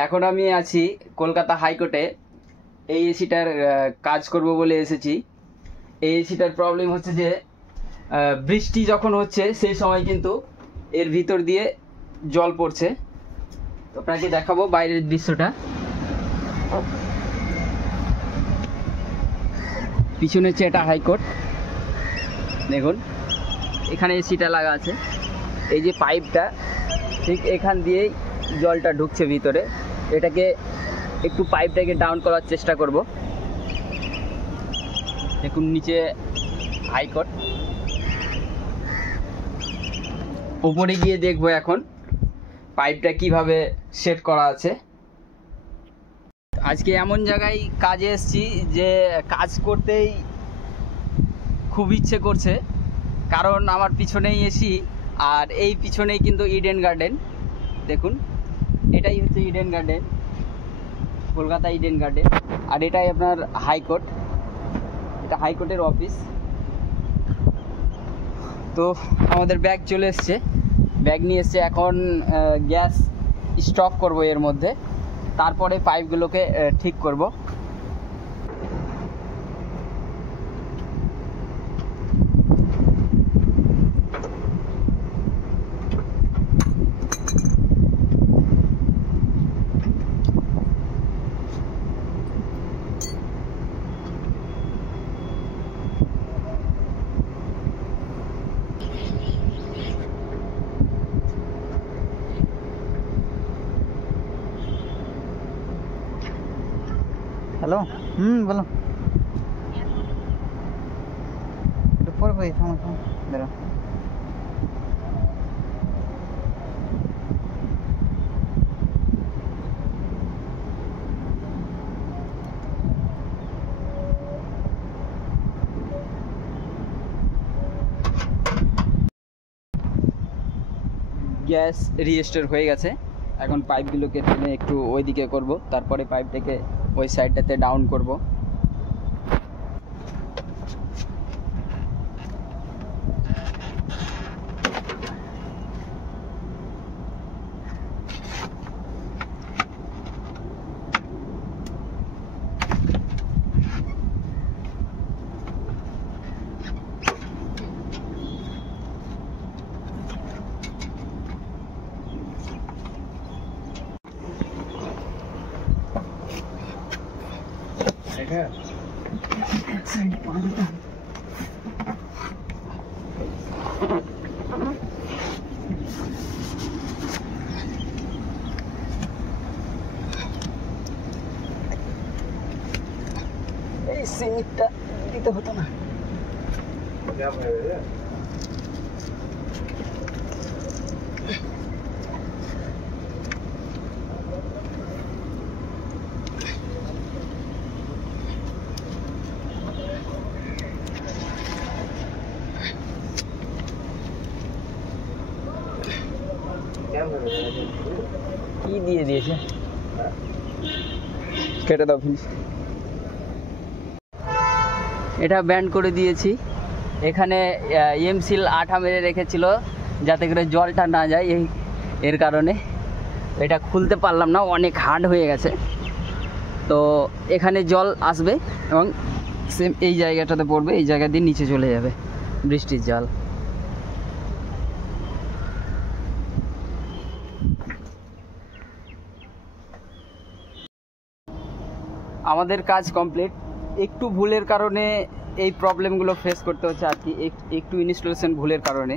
এখন আমি আছি কলকাতা হাইকোর্টে। এই এসিটার কাজ করব বলে এসেছি। এই এসিটার প্রবলেম হচ্ছে যে বৃষ্টি যখন হচ্ছে সেই সময় কিন্তু এর ভিতর দিয়ে জল পড়ছে। তো আপনাকে দেখাবো বাইরের দৃশ্যটা। পিছনে হচ্ছে এটা হাইকোর্ট, দেখুন এখানে এসিটা লাগা আছে। এই যে পাইপটা ঠিক এখান দিয়েই জলটা ঢুকছে ভিতরে। এটাকে একটু পাইপটাকে ডাউন করার চেষ্টা করব। দেখুন নিচে হাইকোর্ট, উপরে গিয়ে দেখবো এখন পাইপটা কিভাবে সেট করা আছে। আজকে এমন জায়গায় কাজে এসেছি যে কাজ করতেই খুব ইচ্ছে করছে, কারণ আমার পিছনেই এসি আর এই পিছনেই কিন্তু ইডেন গার্ডেন। দেখুন এটাই হচ্ছে Eden Garden, Kolkata Eden Garden. আর এটাই আপনার হাইকোর্ট, এটা হাইকোর্টের অফিস। তো আমাদের ব্যাগ চলে এসছে, ব্যাগ নিয়ে এসছে। এখন গ্যাস স্টক করব এর মধ্যে, তারপরে পাইপগুলোকে ঠিক করব। হ্যালো, বলো। একটু পরে পরে থামো বেরো। গ্যাস রিস্টোর হয়ে গেছে। এখন পাইপগুলোকে টেনে একটু ওইদিকে করব, তারপরে পাইপটাকে ওই সাইডটাতে ডাউন করব। এই সিমেন্টটা দিতে হতো না। কি দিয়ে দিয়েছে, কেটে দাও প্লিজ। এটা ব্যান্ড করে দিয়েছি। এখানে এমসিল আঠা মেরে রেখেছিল যাতে করে জলটা না যায়, এর কারণে এটা খুলতে পারলাম না, অনেক হার্ড হয়ে গেছে। তো এখানে জল আসবে এবং সেম এই জায়গাটাতে পড়বে, এই জায়গা দিয়ে নিচে চলে যাবে বৃষ্টির জল। আমাদের কাজ কমপ্লিট। একটু ভুলের কারণে এই প্রবলেমগুলো ফেস করতে হচ্ছে আর কি, একটু ইনস্টলেশন ভুলের কারণে।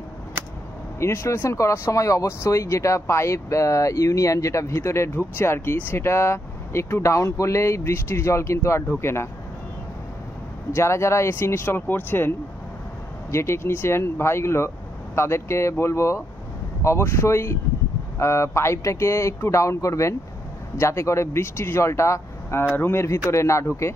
ইনস্টলেশন করার সময় অবশ্যই যেটা পাইপ ইউনিয়ন যেটা ভিতরে ঢুকছে আর কি, সেটা একটু ডাউন করলেই বৃষ্টির জল কিন্তু আর ঢোকে না। যারা যারা এসি ইনস্টল করছেন, যে টেকনিশিয়ান ভাইগুলো, তাদেরকে বলবো অবশ্যই পাইপটাকে একটু ডাউন করবেন যাতে করে বৃষ্টির জলটা রুমের ভিতরে না ঢুকে।